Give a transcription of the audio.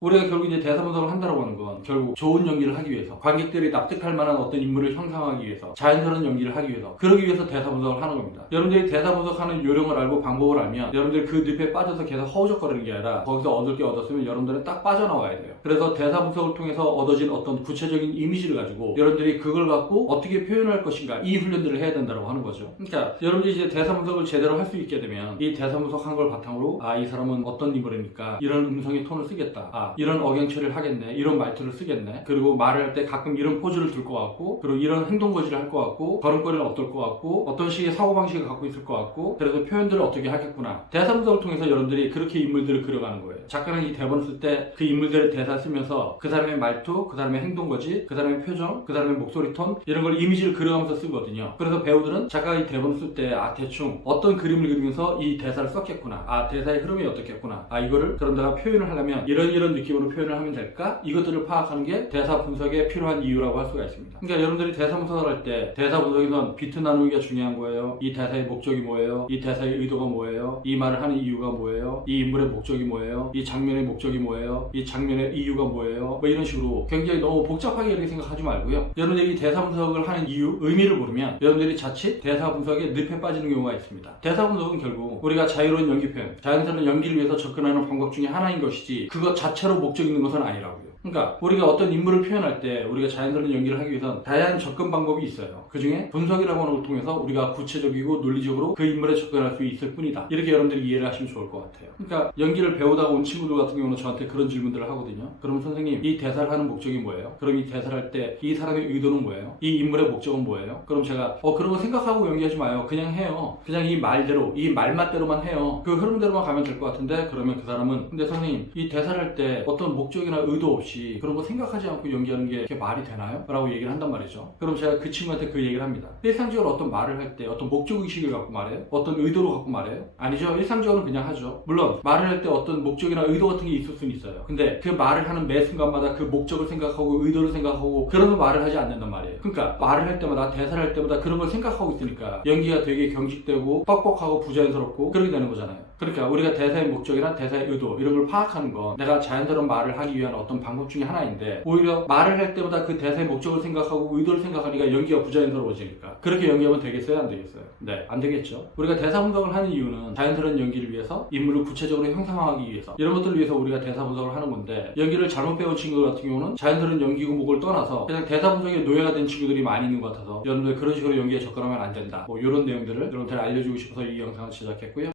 우리가 결국 이제 대사 분석을 한다고 하는 건 결국 좋은 연기를 하기 위해서, 관객들이 납득할 만한 어떤 인물을 형성하기 위해서, 자연스러운 연기를 하기 위해서, 그러기 위해서 대사 분석을 하는 겁니다. 여러분들이 대사 분석하는 요령을 알고 방법을 알면 여러분들 그 늪에 빠져서 계속 허우적거리는 게 아니라 거기서 얻을 게 얻었으면 여러분들은 딱 빠져나와야 돼요. 그래서 대사 분석을 통해서 얻어진 어떤 구체적인 이미지를 가지고 여러분들이 그걸 갖고 어떻게 표현할 것인가, 이 훈련들을 해야 된다고 하는 거죠. 그러니까 여러분들이 이제 대사 분석을 제대로 할 수 있게 되면 이 대사 분석한 걸 바탕으로 이 사람은 어떤 인물이니까 이런 음성의 톤을 쓰겠다, 이런 억양 처리를 하겠네, 이런 말투를 쓰겠네, 그리고 말을 할 때 가끔 이런 포즈를 들 것 같고, 그리고 이런 행동 거지를 할 것 같고, 걸음걸이는 어떨 것 같고, 어떤 식의 사고방식을 갖고 있을 것 같고, 그래서 표현들을 어떻게 하겠구나, 대사 분석을 통해서 여러분들이 그렇게 인물들을 그려가는 거예요. 작가는 이 대본을 쓸 때 그 인물들의 대사 쓰면서 그 사람의 말투, 그 사람의 행동 거지, 그 사람의 표정, 그 사람의 목소리 톤, 이런 걸 이미지를 그려가면서 쓰거든요. 그래서 배우들은 작가가 이 대본을 쓸 때 대충 어떤 그림을 그리면서 이 대사를 썼겠구나, 대사의 흐름이 어떻겠구나, 이거를 그럼 내가 표현을 하려면 이런 느낌으로 표현을 하면 될까, 이것들을 파악하는 게 대사 분석에 필요한 이유라고 할 수가 있습니다. 그러니까 여러분들이 대사 분석을 할 때 대사 분석에선 비트 나누기가 중요한 거예요. 이 대사의 목적이 뭐예요, 이 대사의 의도가 뭐예요, 이 말을 하는 이유가 뭐예요, 이 인물의 목적이 뭐예요, 이 장면의 목적이 뭐예요, 이 장면의 이유가 뭐예요, 뭐 이런 식으로 굉장히 너무 복잡하게 이렇게 생각하지 말고요. 여러분들이 대사 분석을 하는 이유, 의미를 모르면 여러분들이 자칫 대사 분석에 늪에 빠지는 경우가 있습니다. 대사 분석은 결국 우리가 자유로운 연기 표현, 자연스러운 연기를 위해서 접근하는 방법 중에 하나인 것이지 그것 자체로 목적 있는 것은 아니라고요. 그러니까 우리가 어떤 인물을 표현할 때 우리가 자연스러운 연기를 하기 위해선 다양한 접근 방법이 있어요. 그 중에 분석이라고 하는 걸 통해서 우리가 구체적이고 논리적으로 그 인물에 접근할 수 있을 뿐이다. 이렇게 여러분들이 이해를 하시면 좋을 것 같아요. 그러니까 연기를 배우다가 온 친구들 같은 경우는 저한테 그런 질문들을 하거든요. 그럼 선생님, 이 대사를 하는 목적이 뭐예요? 그럼 이 대사를 할 때 이 사람의 의도는 뭐예요? 이 인물의 목적은 뭐예요? 그럼 제가 그런 거 생각하고 연기하지 마요. 그냥 해요. 그냥 이 말대로, 이 말맛대로만 해요. 그 흐름대로만 가면 될 것 같은데, 그러면 그 사람은 근데 선생님, 이 대사를 할 때 어떤 목적이나 의도 없이 그런 거 생각하지 않고 연기하는 게 말이 되나요? 라고 얘기를 한단 말이죠. 그럼 제가 그 친구한테 그 얘기를 합니다. 일상적으로 어떤 말을 할 때 어떤 목적의식을 갖고 말해요? 어떤 의도로 갖고 말해요? 아니죠. 일상적으로는 그냥 하죠. 물론 말을 할 때 어떤 목적이나 의도 같은 게 있을 수는 있어요. 근데 그 말을 하는 매 순간마다 그 목적을 생각하고 의도를 생각하고 그러면 말을 하지 않는단 말이에요. 그러니까 말을 할 때마다, 대사를 할 때마다 그런 걸 생각하고 있으니까 연기가 되게 경직되고 뻑뻑하고 부자연스럽고 그렇게 되는 거잖아요. 그러니까 우리가 대사의 목적이나 대사의 의도, 이런 걸 파악하는 건 내가 자연스러운 말을 하기 위한 어떤 방법 중에 하나인데, 오히려 말을 할 때마다 그 대사의 목적을 생각하고 의도를 생각하니까 연기가 부자연스러워지니까 그렇게 연기하면 되겠어요? 안 되겠어요? 네, 안 되겠죠. 우리가 대사 분석을 하는 이유는 자연스러운 연기를 위해서, 인물을 구체적으로 형성하기 위해서, 이런 것들을 위해서 우리가 대사 분석을 하는 건데, 연기를 잘못 배운 친구들 같은 경우는 자연스러운 연기 구목을 떠나서 그냥 대사 분석에 노예가 된 친구들이 많이 있는 것 같아서 여러분들 그런 식으로 연기에 접근하면 안 된다, 이런 내용들을 여러분들 알려주고 싶어서 이 영상을 제작했고요.